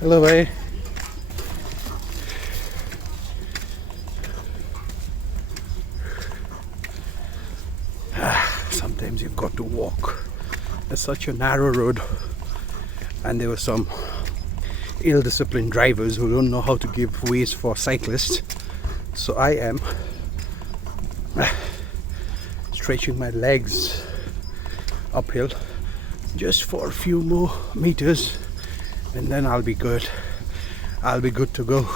Hello, bhai. Sometimes you've got to walk. It's such a narrow road, and there were some ill-disciplined drivers who don't know how to give ways for cyclists. So I am stretching my legs uphill just for a few more meters, and then I'll be good. I'll be good to go.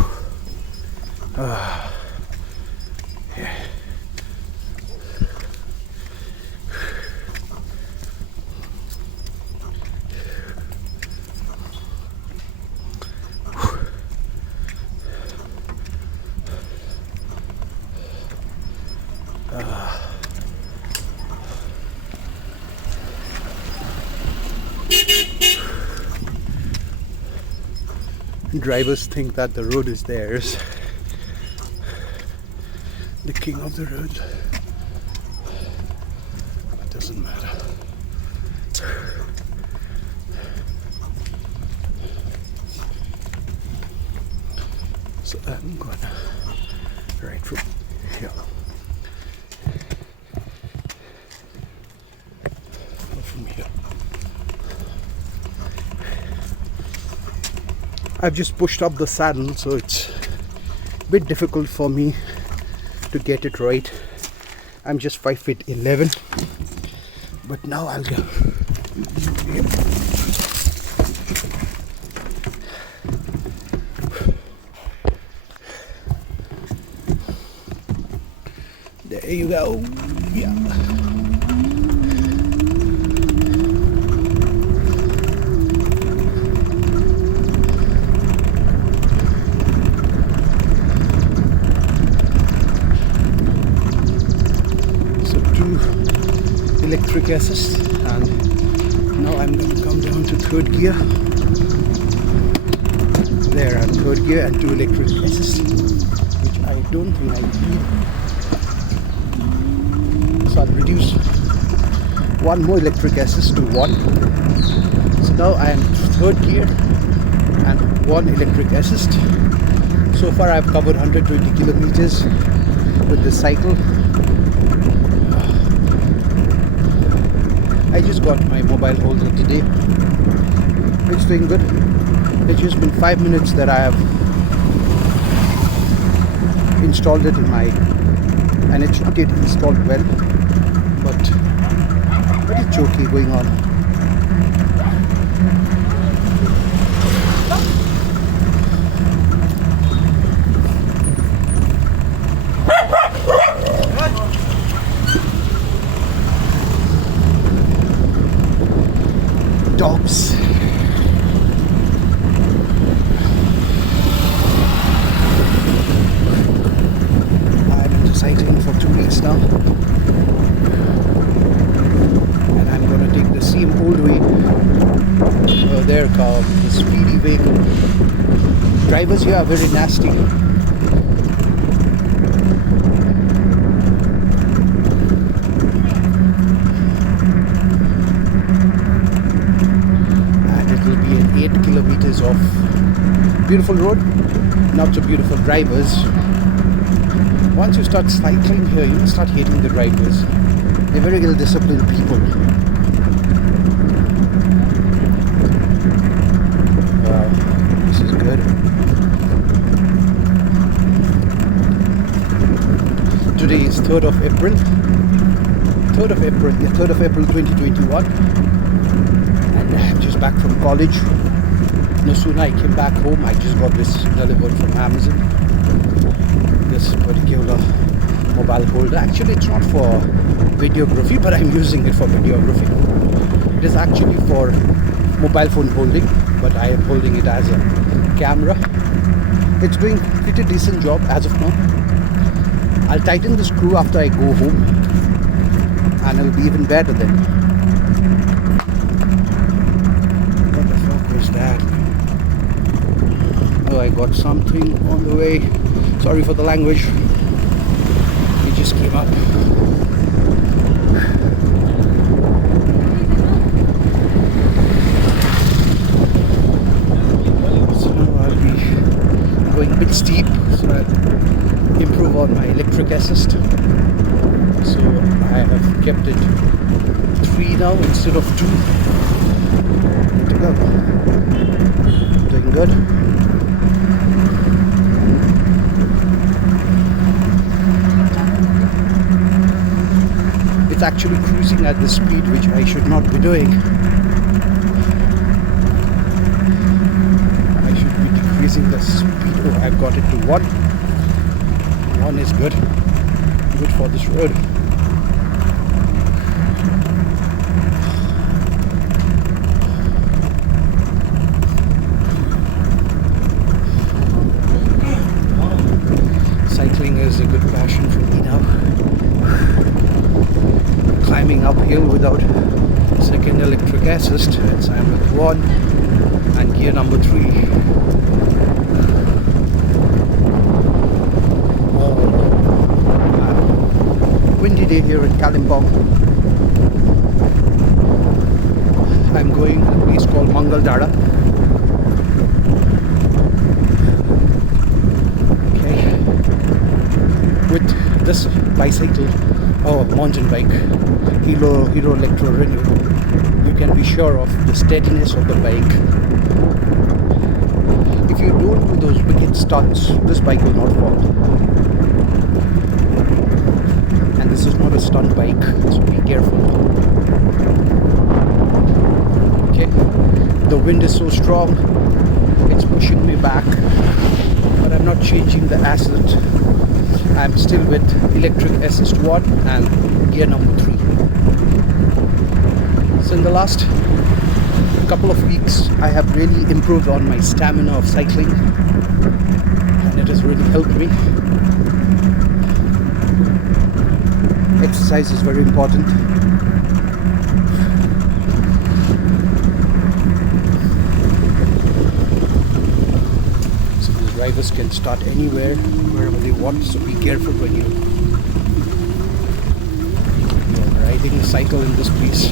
Yeah. Drivers think that the road is theirs, the king of the road. It doesn't matter. So I'm gonna ride from here. From here. I've just pushed up the saddle, so it's a bit difficult for me to get it right. I'm just 5'11", but now I'll go. Yep. There you go. Yeah. Electric assist, and now I'm going to come down to third gear. There, I'm third gear and 2 electric assist, which I don't think I need. So I'll reduce 1 more electric assist to 1. So now I am third gear and 1 electric assist. So far I've covered 120 kilometers with the cycle. I just got my mobile holder today. It's doing good. It's just been 5 minutes that I have installed it in my, and it should get installed well, but it's okay going on. Dogs. I've been cycling for 2 weeks now, and I'm going to take the same old way. They're called the speedy vehicle. Drivers here are very nasty. And 8 kilometers of beautiful road, not so beautiful drivers. Once you start cycling here, you start hating the drivers. They're very ill-disciplined people. Wow, this is good. Today is 3rd of April. 3rd of April, yeah, 3rd of April 2021. And I'm just back from college. No sooner I came back home, I just got this delivered from Amazon. This particular mobile holder. Actually, it's not for videography, but I'm using it for videography. It is actually for mobile phone holding, but I am holding it as a camera. It's doing pretty decent job as of now. I'll tighten the screw after I go home, and it'll be even better then. What the fuck was that? Oh, I got something on the way. Sorry for the language. It just came up. So I'll be going a bit steep, so I'll improve on my electric assist. So I have kept it 3 now instead of 2. Good to go. Doing good. It's actually cruising at the speed which I should not be doing. I should be decreasing the speed. Oh, I've got it to 1. 1 is good. Good for this road. Cycling is a good passion for me now. Climbing uphill without second electric assist, hence I'm with 1 and gear number 3. Oh, wow. Windy day here in Kalimpong. I'm going to a place called Mangal. Okay, with this bicycle, mountain bike, Hero Lectro Renew, you can be sure of the steadiness of the bike. If you don't do those wicked stunts, this bike will not fall. And this is not a stunt bike, so be careful. Okay, the wind is so strong, it's pushing me back, but I'm not changing the assist. I'm still with electric assist 1 and gear number 3. So in the last couple of weeks, I have really improved on my stamina of cycling, and it has really helped me. Exercise is very important. So the drivers can start anywhere, wherever they want, so be careful when you're riding a cycle in this place.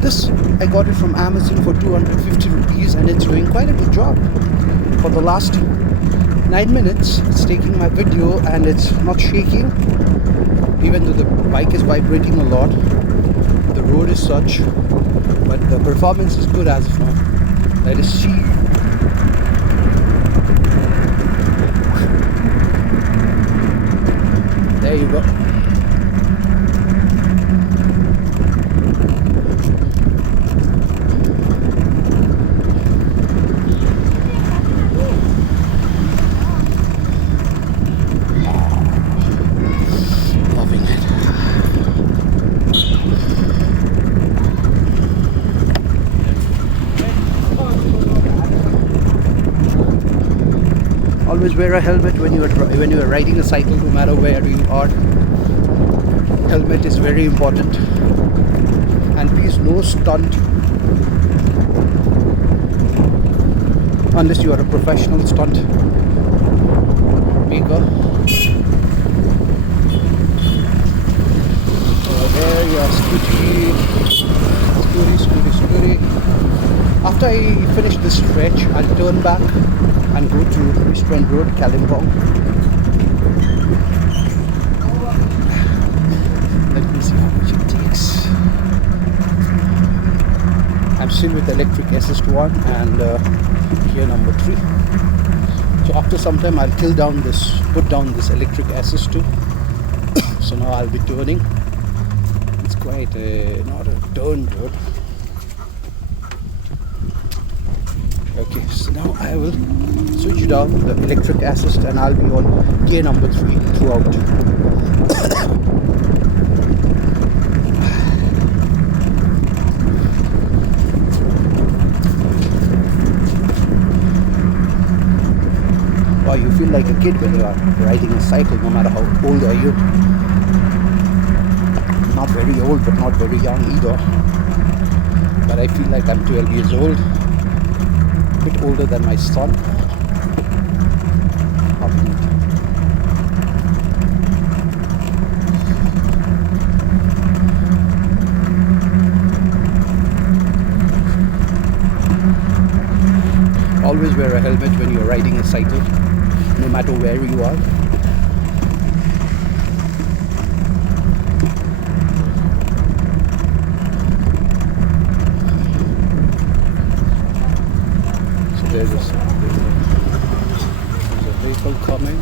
This, I got it from Amazon for 250 rupees, and it's doing quite a good job. For the last 9 minutes, it's taking my video and it's not shaking, even though the bike is vibrating a lot. The road is such, but the performance is good as of now. Let us see. There you go. Always wear a helmet when you are riding a cycle, no matter where you are. Helmet is very important, and please no stunt unless you are a professional stunt maker. There you are, scooty. I finish this stretch, I'll turn back and go to East End Road, Kalimpong. Let me see how much it takes. I'm still with electric assist 1 and gear number 3. So after some time I'll put down this electric assist 2. So now I'll be turning. It's quite not a turn road. Okay, so now I will switch down the electric assist and I'll be on gear number 3 throughout. Wow, you feel like a kid when you are riding a cycle, no matter how old are you. Not very old, but not very young either. But I feel like I'm 12 years old. A bit older than my son. Always wear a helmet when you're riding a cycle, no matter where you are. So there's a vehicle coming.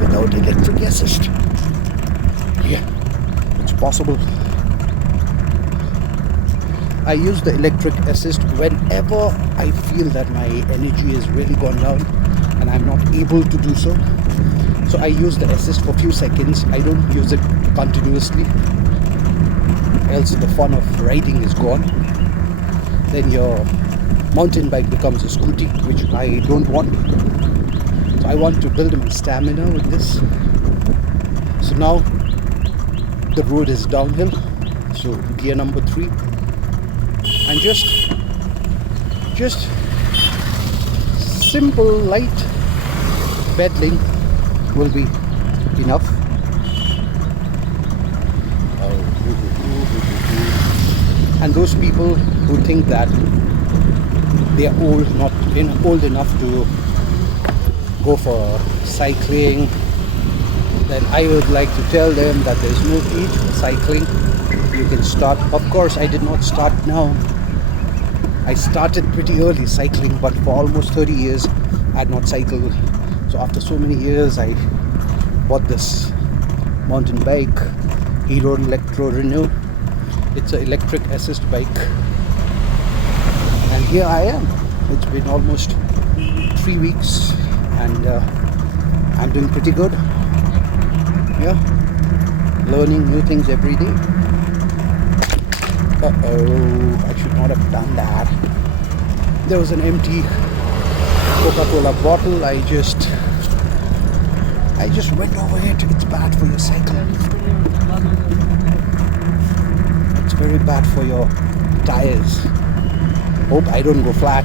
Without electric assist. Yeah, it's possible. I use the electric assist whenever I feel that my energy is really gone down and I'm not able to do so. So I use the assist for a few seconds. I don't use it continuously, else the fun of riding is gone. Then your mountain bike becomes a scooty, which I don't want. So I want to build my stamina with this. So now the road is downhill, so gear number 3, and just simple light pedaling will be enough. And those people who think that they are not old enough to go for cycling, then I would like to tell them that there is no age for cycling. You can start. Of course, I did not start now. I started pretty early cycling, but for almost 30 years I had not cycled. So after so many years, I bought this mountain bike, Hero Lectro Renew. It's an electric assist bike, and here I am. It's been almost 3 weeks and I'm doing pretty good. Yeah, learning new things every day. I should not have done that. There was an empty Coca-Cola bottle. I just went over it. It's bad for your cycle. It's very bad for your tires. Hope I don't go flat.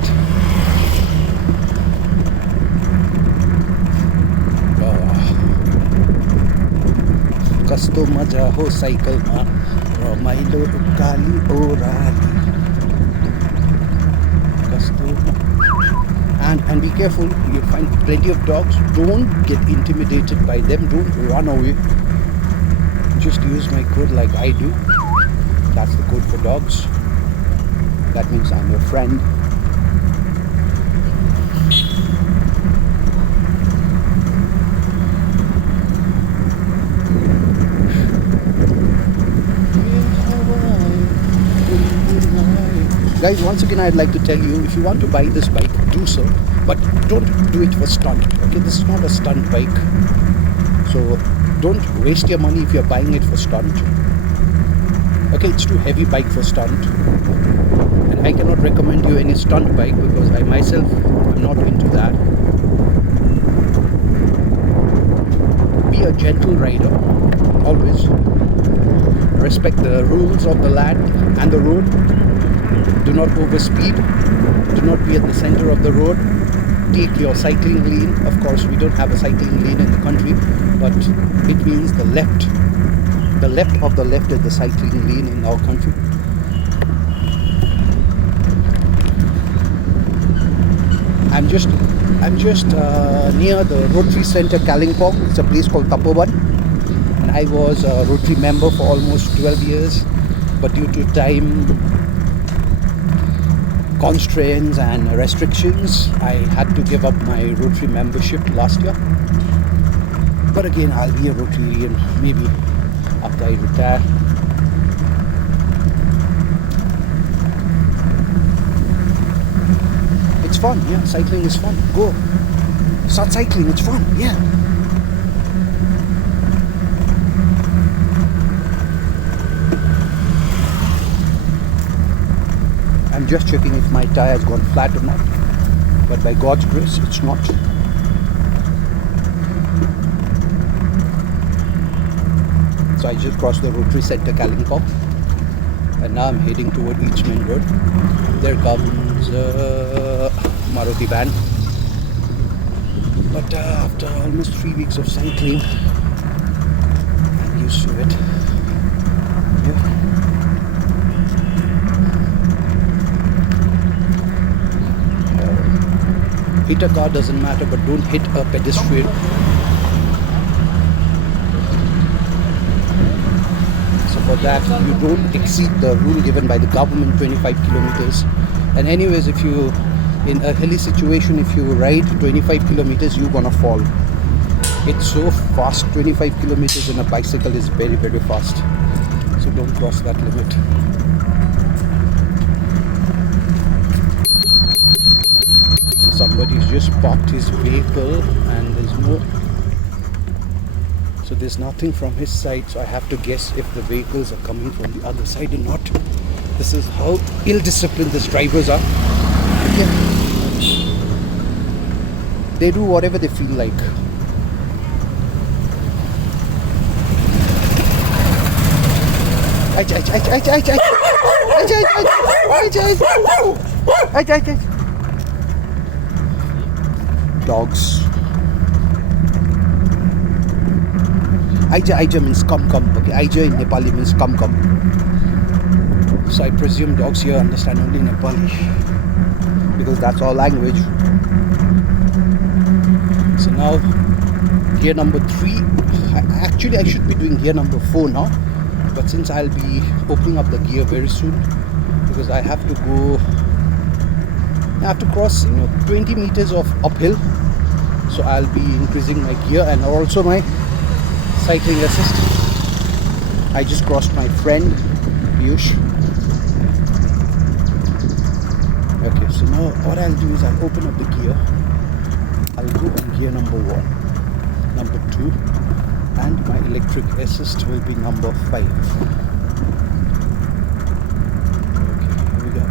कस्तो मजा हो साइकलमा रमाइलो उकाली ओह्राली कस्तो and be careful. You'll find plenty of dogs. Don't get intimidated by them. Don't run away. Just use my code like I do. That's the code for dogs. That means I'm your friend. Guys, once again I'd like to tell you, if you want to buy this bike, do so, but don't do it for stunt. Okay, this is not a stunt bike, so don't waste your money if you're buying it for stunt. Okay, it's too heavy bike for stunt, and I cannot recommend you any stunt bike because I myself am not into that. Be a gentle rider, always. respect the rules of the land and the road. Do not overspeed. Do not be at the center of the road. Take your cycling lane. Of course, we don't have a cycling lane in the country, but it means the left. The left of the left is the cycling lane in our country. I'm just near the Rotary Center Kalimpong. It's a place called Tapoban, and I was a Rotary member for almost 12 years, but due to time constraints and restrictions, I had to give up my Rotary membership last year. But again, I'll be a Rotarian maybe after I retire. It's fun, yeah, cycling is fun. Go. Start cycling, it's fun, yeah. I'm just checking if my tire has gone flat or not. But by God's grace, it's not. So I just crossed the Rotary Center Kalimpong, and now I'm heading toward Eastman Road. There comes Maruti van. But after almost 3 weeks of cycling, I'm used to it. Yeah. Hit a car doesn't matter, but don't hit a pedestrian. So for that, you don't exceed the rule given by the government, 25 kilometers. And anyways, if you in a hilly situation, if you ride 25 kilometers, you're gonna fall. It's so fast. 25 kilometers on a bicycle is very, very fast. So don't cross that limit. So somebody's just parked his vehicle and there's no... So there's nothing from his side, so I have to guess if the vehicles are coming from the other side or not. This is how ill-disciplined these drivers are. Yeah. They do whatever they feel like. Dogs. Aija means come. Okay, Aija in Nepali means come. So I presume dogs here understand only Nepali, because that's our language. So now gear number 3. Actually I should be doing gear number 4 now, but since I'll be opening up the gear very soon, because I have to cross 20 meters of uphill, so I'll be increasing my gear and also my cycling assist. I just crossed my friend Piyush. Okay, so now what I'll do is I'll open up the gear. I'll go on gear number 1, number 2, and my electric assist will be number 5. Okay, here we go.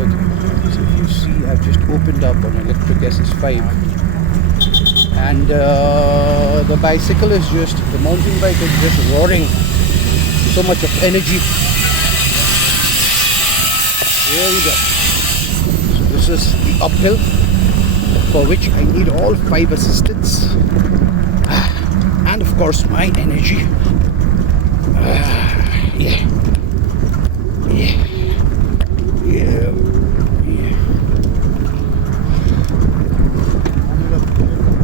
Okay, so if you see, I've just opened up on electric assist 5, and the bicycle is just, the mountain bike is just roaring. So much of energy. Here we go. So this is the uphill, for which I need all 5 assistants, and of course my energy. Yeah.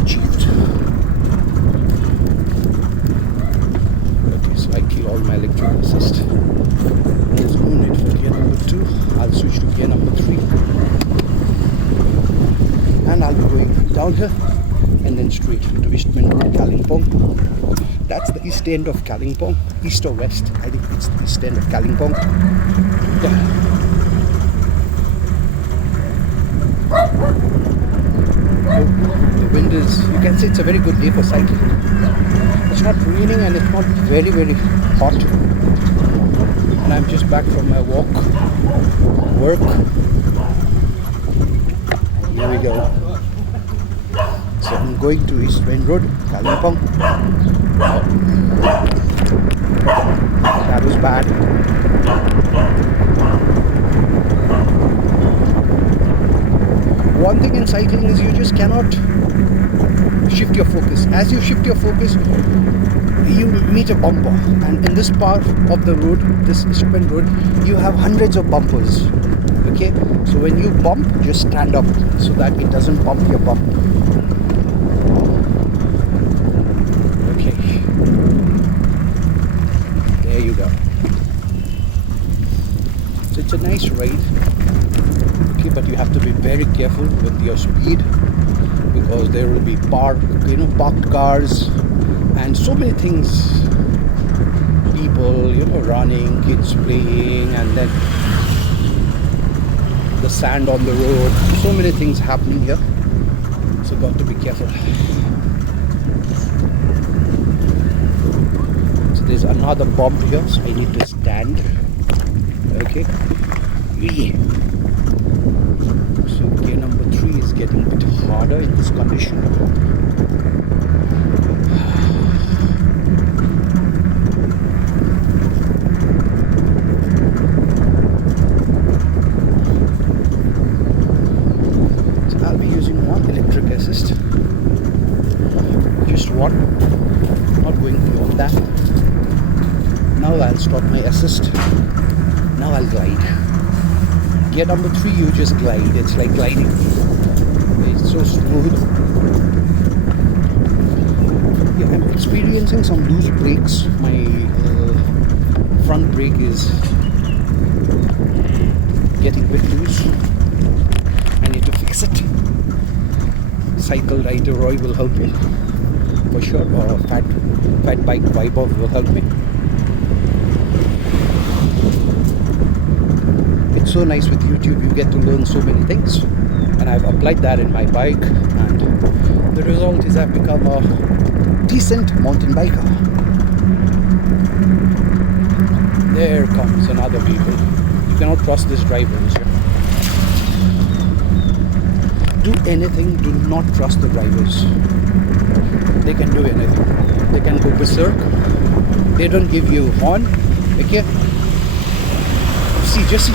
Achieved. Okay, so I kill all my electric assist. There's no need for gear number 2. I'll switch to gear number 3. And I'll be going down here and then straight to Eastman Road, Kalimpong. That's the east end of Kalimpong. East or west? I think it's the east end of Kalimpong. Yeah. The wind is, you can see it's a very good day for cycling. It's not raining and it's not very, very hot. And I'm just back from my work. Here we go. So I'm going to East Main Road, Kalimpong. That was bad. One thing in cycling is you just cannot shift your focus. As you shift your focus, you meet a bumper, and in this part of the road, this East Main Road, you have hundreds of bumpers. Okay, so when you bump, just stand up so that it doesn't bump your bump. Okay, there you go. So it's a nice ride. Okay, but you have to be very careful with your speed, because there will be parked cars and so many things. People, running, kids playing, and then the sand on the road. So many things happening here. So got to be careful. So there's another bump here, so I need to stand. Okay. So gear number 3 is getting a bit harder in this condition. So I'll be using one electric assist. Just one. Not going beyond that. Now I'll stop my assist. Now I'll glide. Gear number 3, you just glide. It's like gliding. It's so smooth. Yeah, I'm experiencing some loose brakes. My front brake is getting a bit loose. I need to fix it. Cycle rider Roy will help me for sure, or fat bike Vaibhav will help me. So nice with YouTube, you get to learn so many things, and I've applied that in my bike, and the result is I've become a decent mountain biker. There comes another vehicle. You cannot trust these drivers here. Do anything, do not trust the drivers. They can do anything. They can go berserk. They don't give you a horn. Okay? Just see.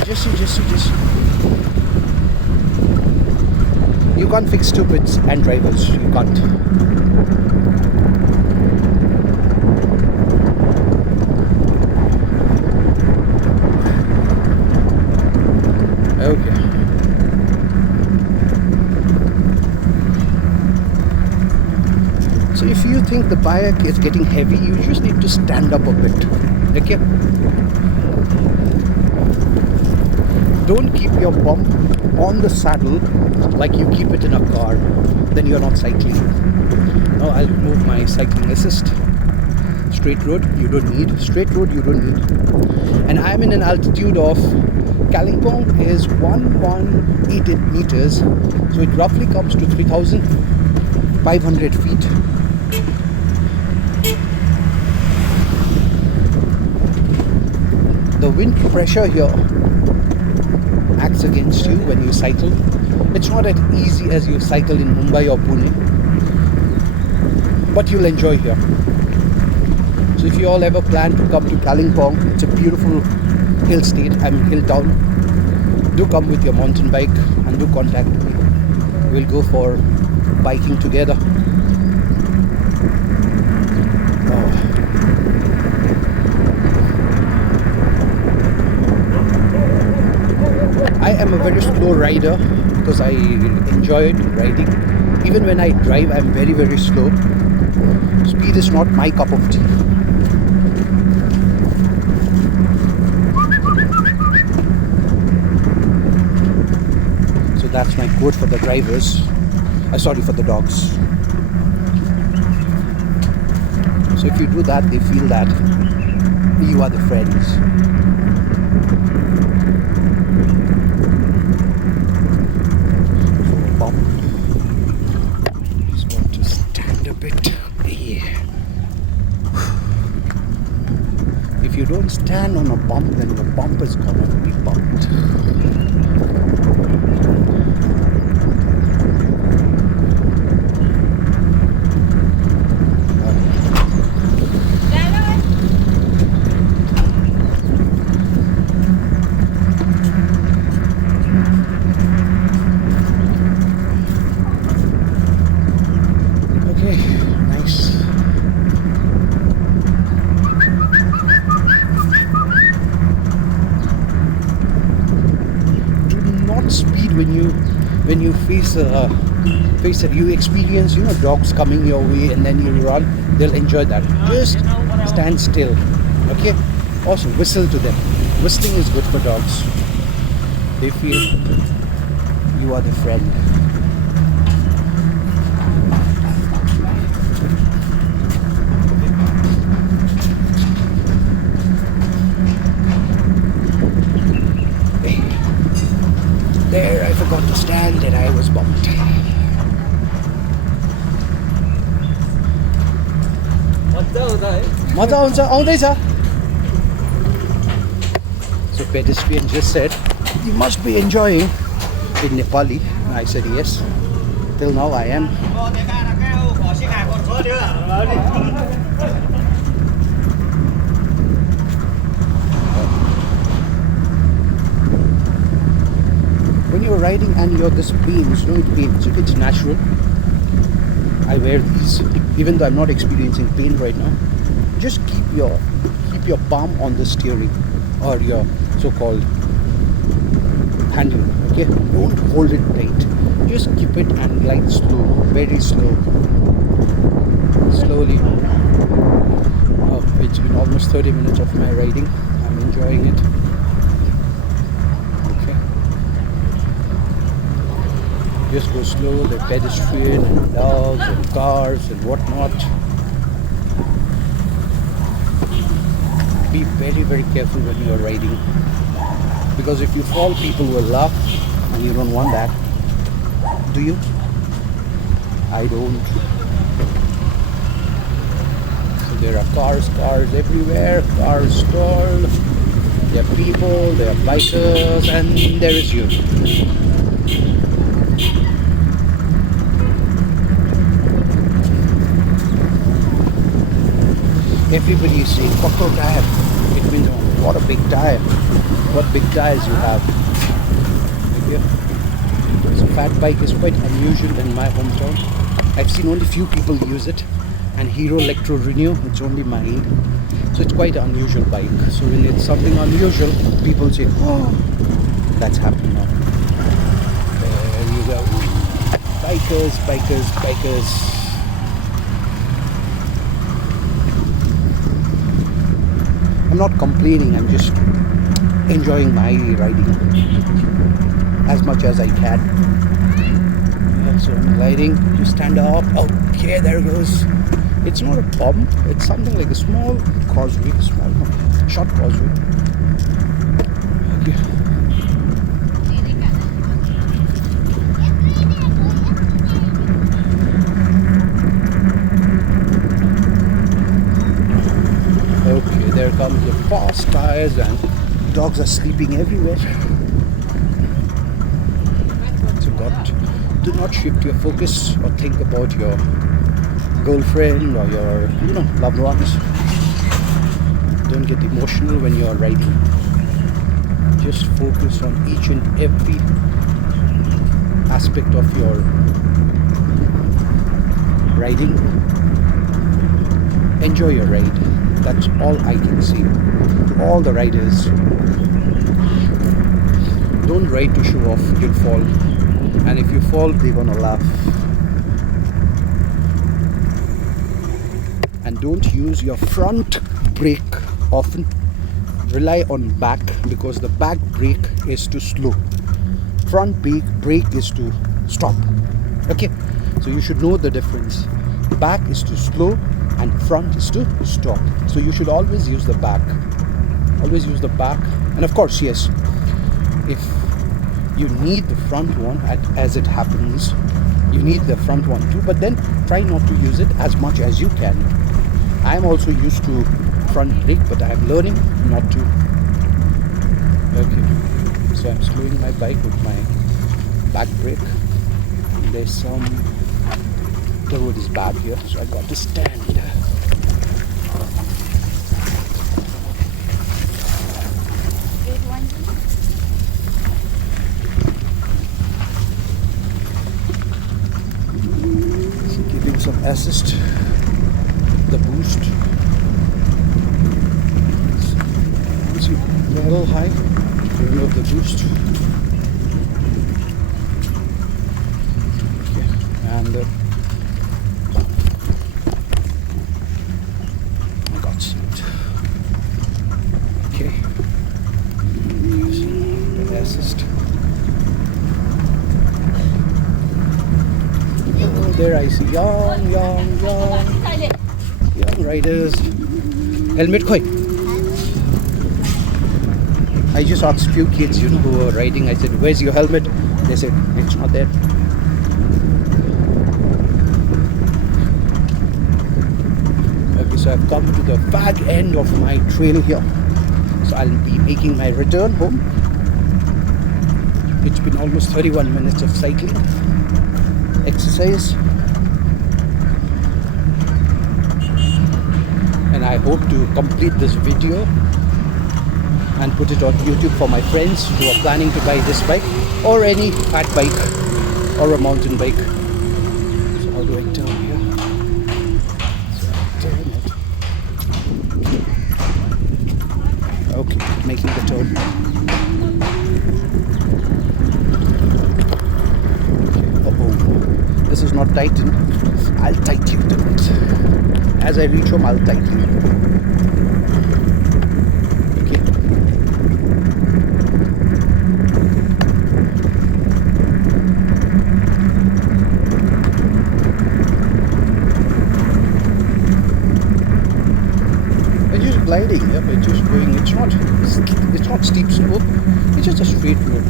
You can't fix stupids and drivers. You can't. Okay. So if you think the bike is getting heavy, you just need to stand up a bit. Okay? Don't keep your bump on the saddle like you keep it in a car. Then you're not cycling. Now I'll remove my cycling assist. Straight road, you don't need. Straight road, you don't need. And I'm in an altitude of, Kalimpong is 1188 meters. So it roughly comes to 3,500 feet. The wind pressure here acts against you when you cycle. It's not as easy as you cycle in Mumbai or Pune, but you'll enjoy here. So if you all ever plan to come to Kalimpong, it's a beautiful hill state, hill town. Do come with your mountain bike and do contact me. We'll go for biking together. I am a very slow rider because I enjoy riding. Even when I drive, I'm very, very slow. Speed is not my cup of tea. So that's my quote for the drivers. Sorry, for the dogs. So if you do that, they feel that you are the friends. If you don't stand on a bump, then the bump is gonna be bumped. face that you experience, dogs coming your way and then you run, they'll enjoy that. Just stand still. Okay? Also whistle to them. Whistling is good for dogs. They feel you are the friend. There, I forgot to stand and I was bumped. So pedestrian just said, you must be enjoying in Nepali. I said yes. Till now I am. When you're riding and you're this beams, it beams. It's natural. I wear these, even though I'm not experiencing pain right now. Just keep your palm on the steering or your so-called handle. Okay, don't hold it tight. Just keep it and glide slow, very slow, slowly. Oh, it's been almost 30 minutes of my riding. I'm enjoying it. Just go slow, the pedestrian and dogs and cars and whatnot. Be very, very careful when you are riding. Because if you fall, people will laugh and you don't want that. Do you? I don't. So there are cars everywhere, cars stalled. There are people, there are bikers, and there is you. Everybody is saying, "Buckle tire." It means, oh, what a big tire. What big tires you have. Okay. So fat bike is quite unusual in my hometown. I've seen only few people use it. And Hero Lectro Renew, it's only mine. So it's quite an unusual bike. So when it's something unusual, people say, oh, that's happened now. There you go. Bikers. I'm not complaining, I'm just enjoying my riding as much as I can. Yeah, so I'm gliding, you stand up, okay, there goes. It's not a bump, it's something like a small causeway, short causeway. Okay. There comes the fast tires and dogs are sleeping everywhere. So do not shift your focus or think about your girlfriend or your loved ones. Don't get emotional when you are riding. Just focus on each and every aspect of your riding. Enjoy your ride. That's all I can say to all the riders. Don't ride to show off, you'll fall. And if you fall, they're gonna laugh. And don't use your front brake often. Rely on back, because the back brake is to slow. Front brake is to stop. Okay? So you should know the difference. Back is to slow and front is to stop. So you should always use the back. Always use the back. And of course, yes, if you need the front one, as it happens, you need the front one too, but then try not to use it as much as you can. I'm also used to front brake, but I'm learning not to. Okay, so I'm slowing my bike with my back brake. And there's some, the road is bad here, so I got to stand. Some assist, the boost. Once you go a little high, remove the boost. there. I got slipped. Okay. The assist. Oh, there I see young riders. Helmet koi. I just asked few kids, who were riding. I said, "Where's your helmet?" They said, "It's not there." Okay, so I've come to the fag end of my trail here. So I'll be making my return home. It's been almost 31 minutes of cycling, exercise. And I hope to complete this video and put it on YouTube for my friends who are planning to buy this bike or any fat bike or a mountain bike. So how do I turn here? So I turn it. Okay, making the turn. Uh-oh, this is not tightened. I'll tighten it. As I reach home, I'll tighten it. Gliding, yep, it's just going, it's not steep slope, it's just a straight road.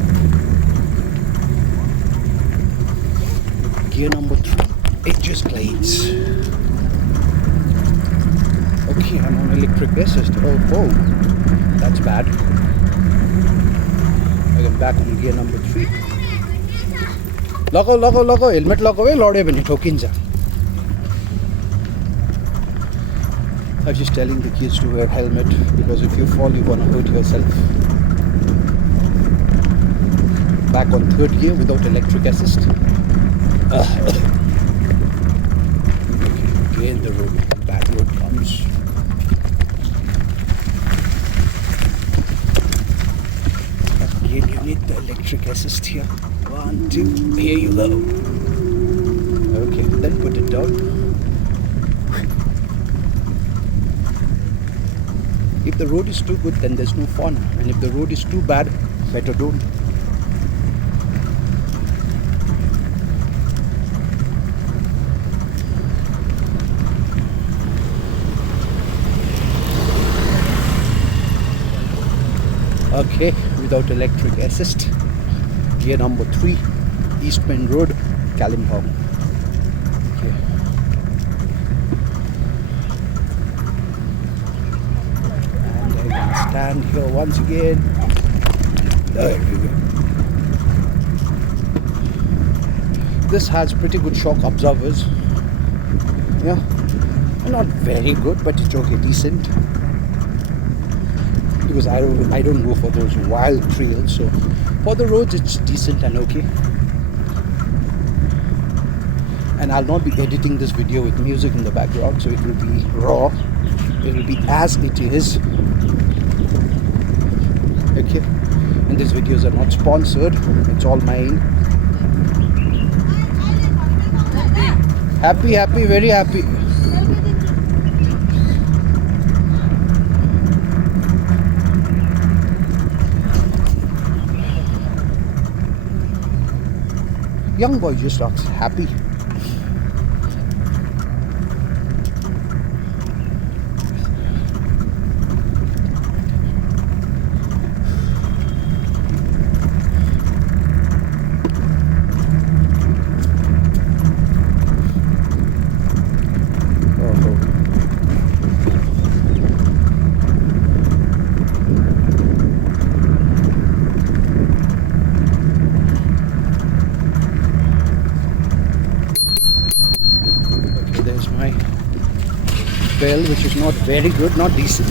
Gear number 3, it just glides. Okay, I'm on electric assist. Oh, that's bad. I am back on gear number 3. Logo, helmet logo, lord bani thokinja. I was just telling the kids to wear helmet because if you fall, you're gonna hurt yourself. Back on 3rd gear without electric assist. Again the road, bad road comes. Again you need the electric assist here. 1, 2, here you go. Okay, then put it down. If the road is too good, then there's no fun. And if the road is too bad, better don't. Okay, without electric assist. Gear number 3, East Main Road, Kalimpong. Okay. Stand here once again. There we go. This has pretty good shock absorbers. Yeah, not very good, but it's okay, decent. Because I don't go for those wild trails, so for the roads it's decent and okay. And I'll not be editing this video with music in the background, so it will be raw. It will be as it is. Okay, and these videos are not sponsored, it's all mine. Happy, very happy. Young boy just looks happy. Bell, which is not very good, not decent.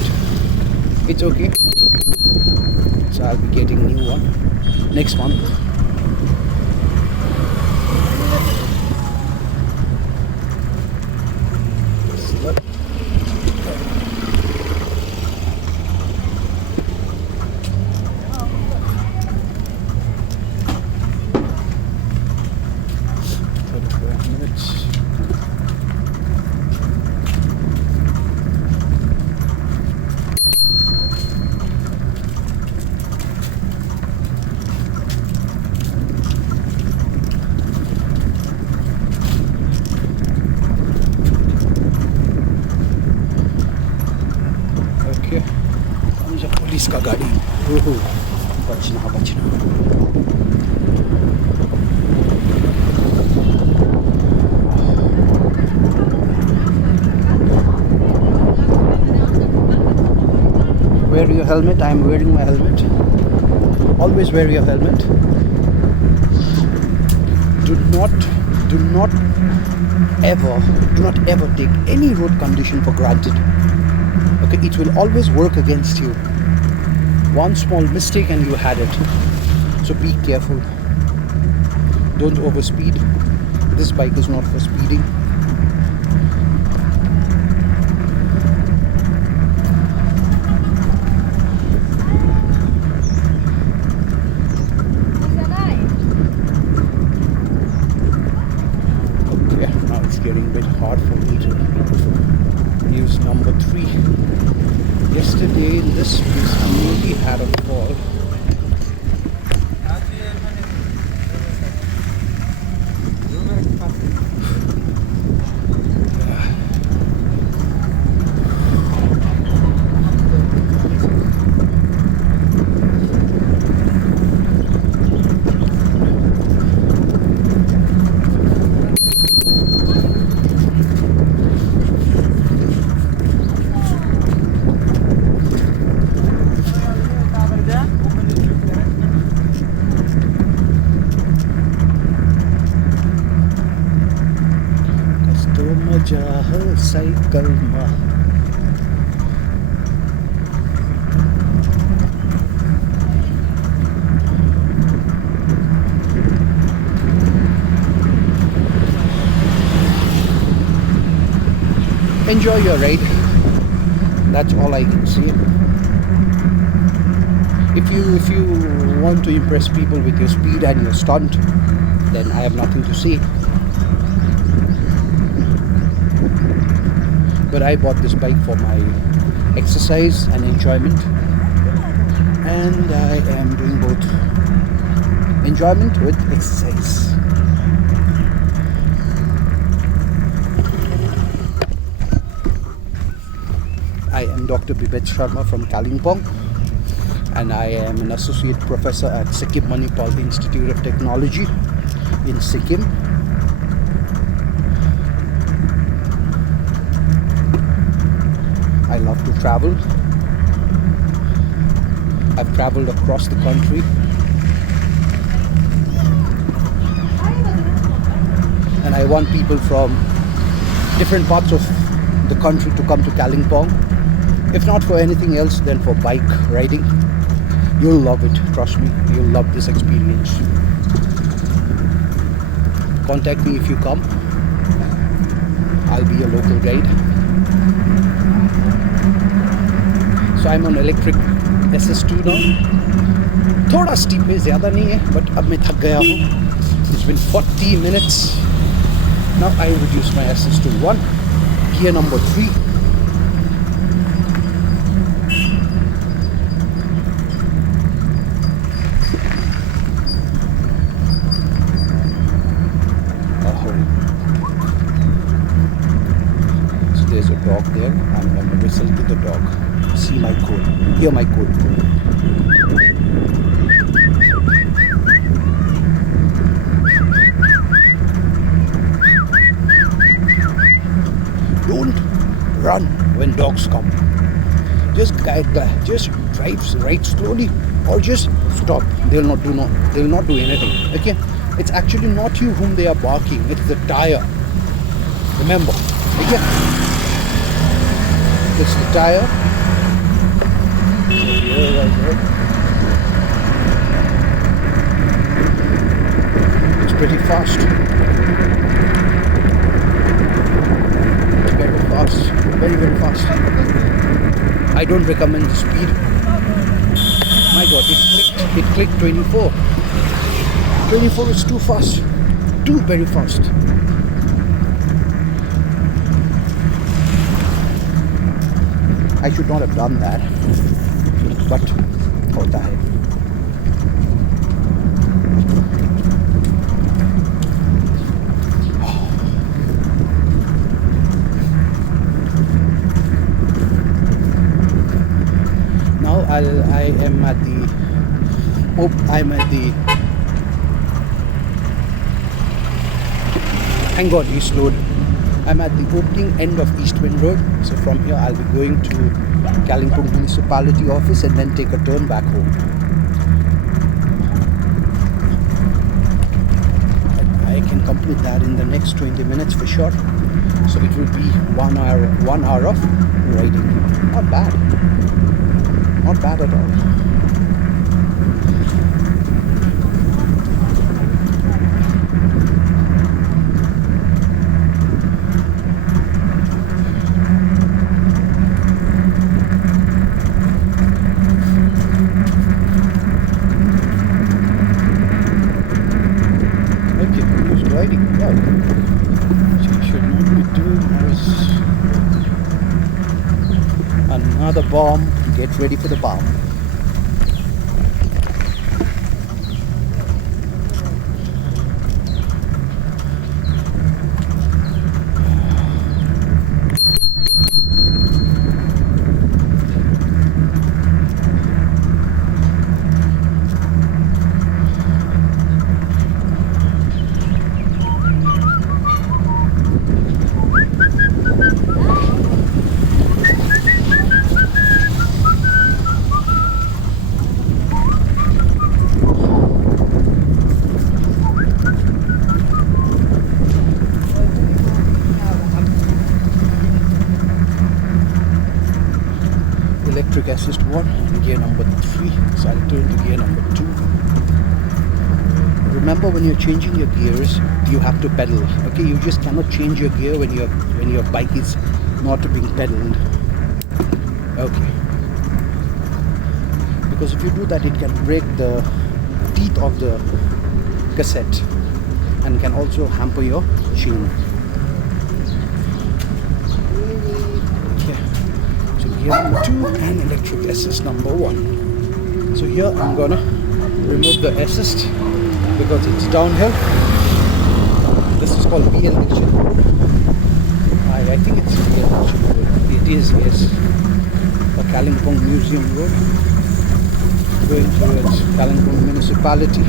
It's okay. So I'll be getting a new one next month. Minutes. ओहो बचना बचना Wear your helmet. I am wearing my helmet. Always wear your helmet. Do not ever take any road condition for granted. Okay, it will always work against you. One small mistake and you had it. So be careful. Don't overspeed. This bike is not for speeding. Getting a bit hard for me to use number 3. Yesterday this place really had a fall. Manja cycle ma enjoy your ride. That's all I can say. If you want to impress people with your speed and your stunt, then I have nothing to say. But I bought this bike for my exercise and enjoyment, and I am doing both enjoyment with exercise. I am Dr. Bibet Sharma from Kalimpong, and I am an associate professor at Sikkim Manipal Institute of Technology in Sikkim. I love to travel. I've traveled across the country, and I want people from different parts of the country to come to Kalimpong. If not for anything else, then for bike riding. You'll love it, trust me. You'll love this experience. Contact me if you come. I'll be a local guide. So I'm on electric SS2 now. थोड़ा steep है, ज़्यादा नहीं है, but अब मैं थक गया हूँ. It's been 40 minutes. Now I reduce my SS to 1. Gear number 3. So there's a dog there. I'm going to whistle to the dog. See my code. Hear my code. Don't run when dogs come. Just drive right slowly, or just stop. They'll not do anything. Okay? It's actually not you whom they are barking. It's the tire. Remember. Okay? It's the tire. It's pretty fast. It's very fast. Very, very fast. I don't recommend the speed. My god, it clicked 24. 24 is too fast. Too very fast. I should not have done that. But होता है. Now I am at the I'm at the thank God he slowed. I'm at the opening end of Eastwind Road. So from here I'll be going to Kalimpong Municipality office and then take a turn back home. And I can complete that in the next 20 minutes for sure. So it will be 1 hour of riding. Not bad. Not bad at all. Another bomb. Get ready for the bomb. Electric assist 1 and gear number 3, so I'll turn to gear number 2. Remember, when you're changing your gears, you have to pedal. Okay, you just cannot change your gear when your bike is not being pedaled. Okay, because if you do that, it can break the teeth of the cassette and can also hamper your chain. Gear number 2 and electric assist number 1. So here I'm gonna remove the assist because it's downhill. This is called VL Action Road. I think it's VL Action Road. It is, yes. A Kalimpong Museum Road going towards Kalimpong Municipality.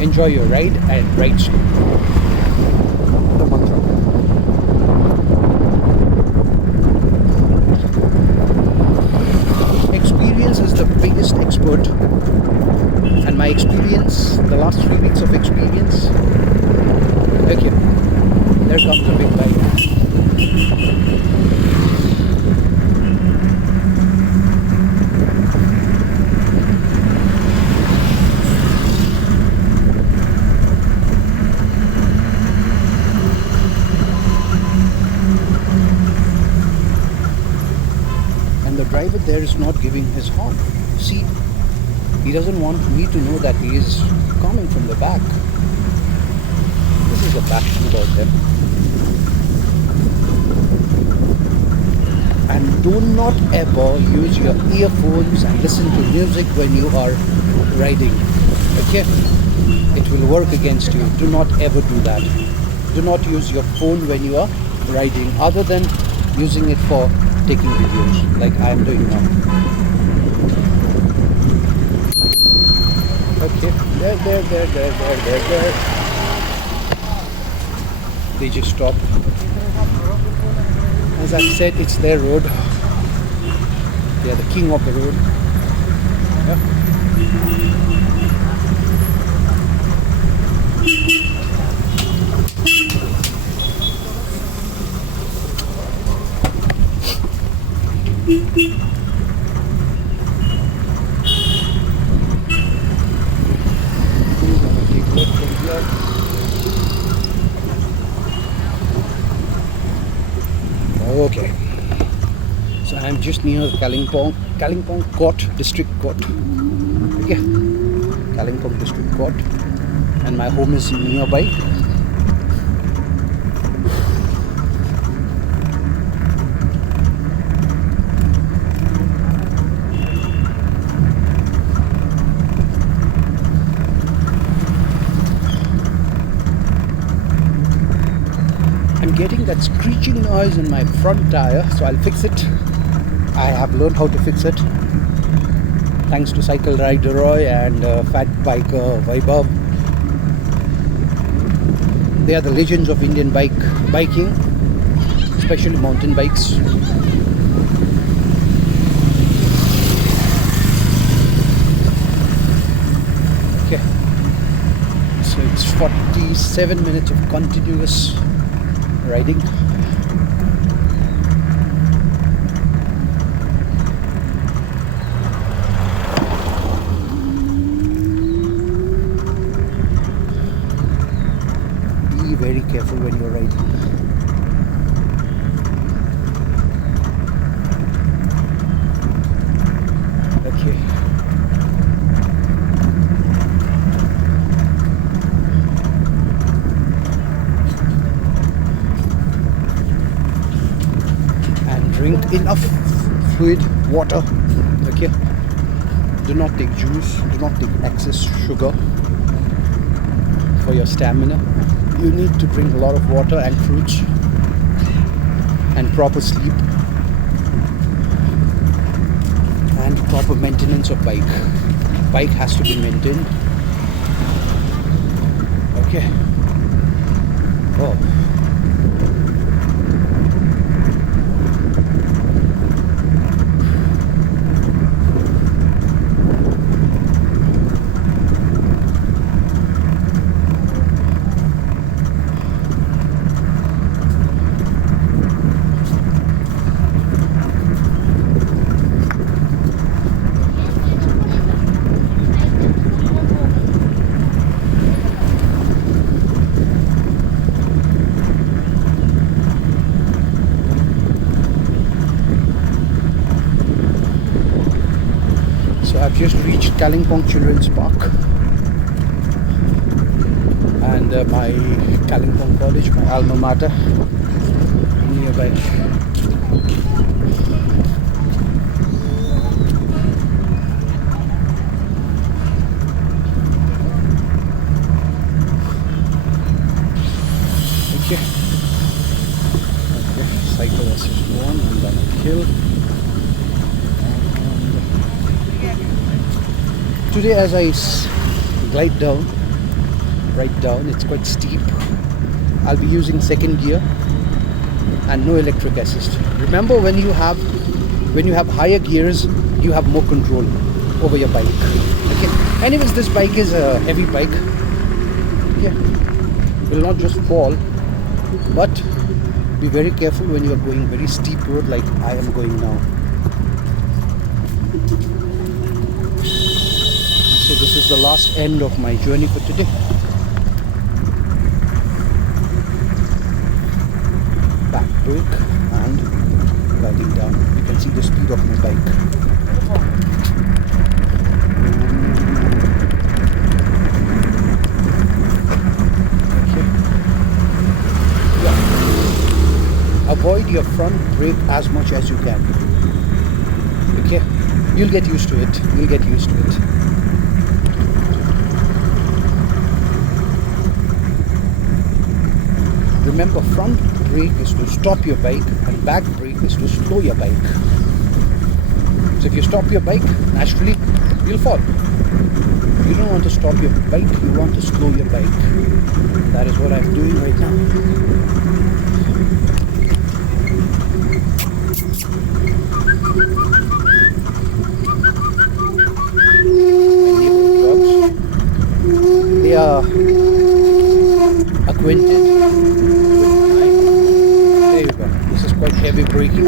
Enjoy your ride and ride slow. The mantra. Experience is the biggest expert, and my experience, the last 3 weeks of experience. Okay, there comes a big bike. Driver there is not giving his horn. See, he doesn't want me to know that he is coming from the back. This is a back shoot out there. And do not ever use your earphones and listen to music when you are riding. Okay? It will work against you. Do not ever do that. Do not use your phone when you are riding, other than using it for taking videos like I am doing now. Okay, there. They just stop. As I said, it's their road. They are the king of the road. Yeah. Okay, so I'm just near Kalimpong Court, District Court. Okay, Kalimpong District Court, and my home is nearby. getting that screeching noise in my front tire, so I'll fix it. I have learned how to fix it thanks to Cycle Rider Roy and Fat Biker Vaibhav. They are the legends of Indian biking, especially mountain bikes. Okay, so it's 47 minutes of continuous riding. Be very careful when you're riding. Okay. And drink enough fluid, water. Okay. Do not take juice, do not take excess sugar for your stamina. You need to drink a lot of water and fruits and proper sleep and proper maintenance of bike. Bike has to be maintained. Okay. Oh. So I've just reached Kalimpong Children's Park and my Kalimpong College, my alma mater, nearby. Okay. Okay, cycle assist 1 and then a hill. Today as I glide down, right down, it's quite steep. I'll be using second gear and no electric assist. Remember, when you have higher gears, you have more control over your bike. Okay. Anyways, this bike is a heavy bike. Okay. Will not just fall, but be very careful when you are going very steep road like I am going now. So this is the last end of my journey for today. Back brake and gliding down. You can see the speed of my bike. Okay. Yeah. Avoid your front brake as much as you can. Okay. You'll get used to it. You'll get used to it. Remember, front brake is to stop your bike and back brake is to slow your bike. So if you stop your bike, naturally you'll fall. You don't want to stop your bike, you want to slow your bike. That is what I'm doing right now. They are acquainted. There you go. This is quite heavy braking.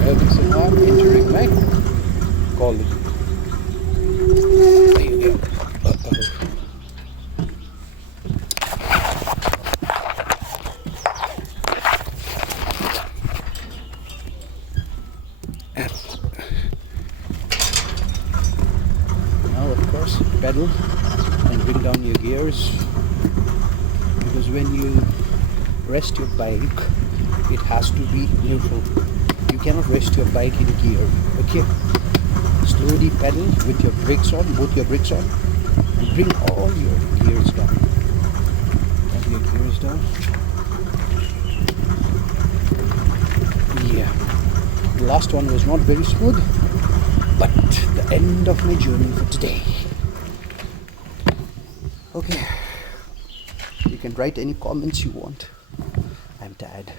Everything's on, entering my college. There you go. Now, of course, pedal and bring down your gears, because when you rest your bike, it has to be neutral. You cannot rest your bike in gear. Okay, slowly pedal with your brakes on, both your brakes on, and bring all your gears down. All your gears down. Yeah, the last one was not very smooth, but the end of my journey for today. Okay, you can write any comments you want. I'm tired.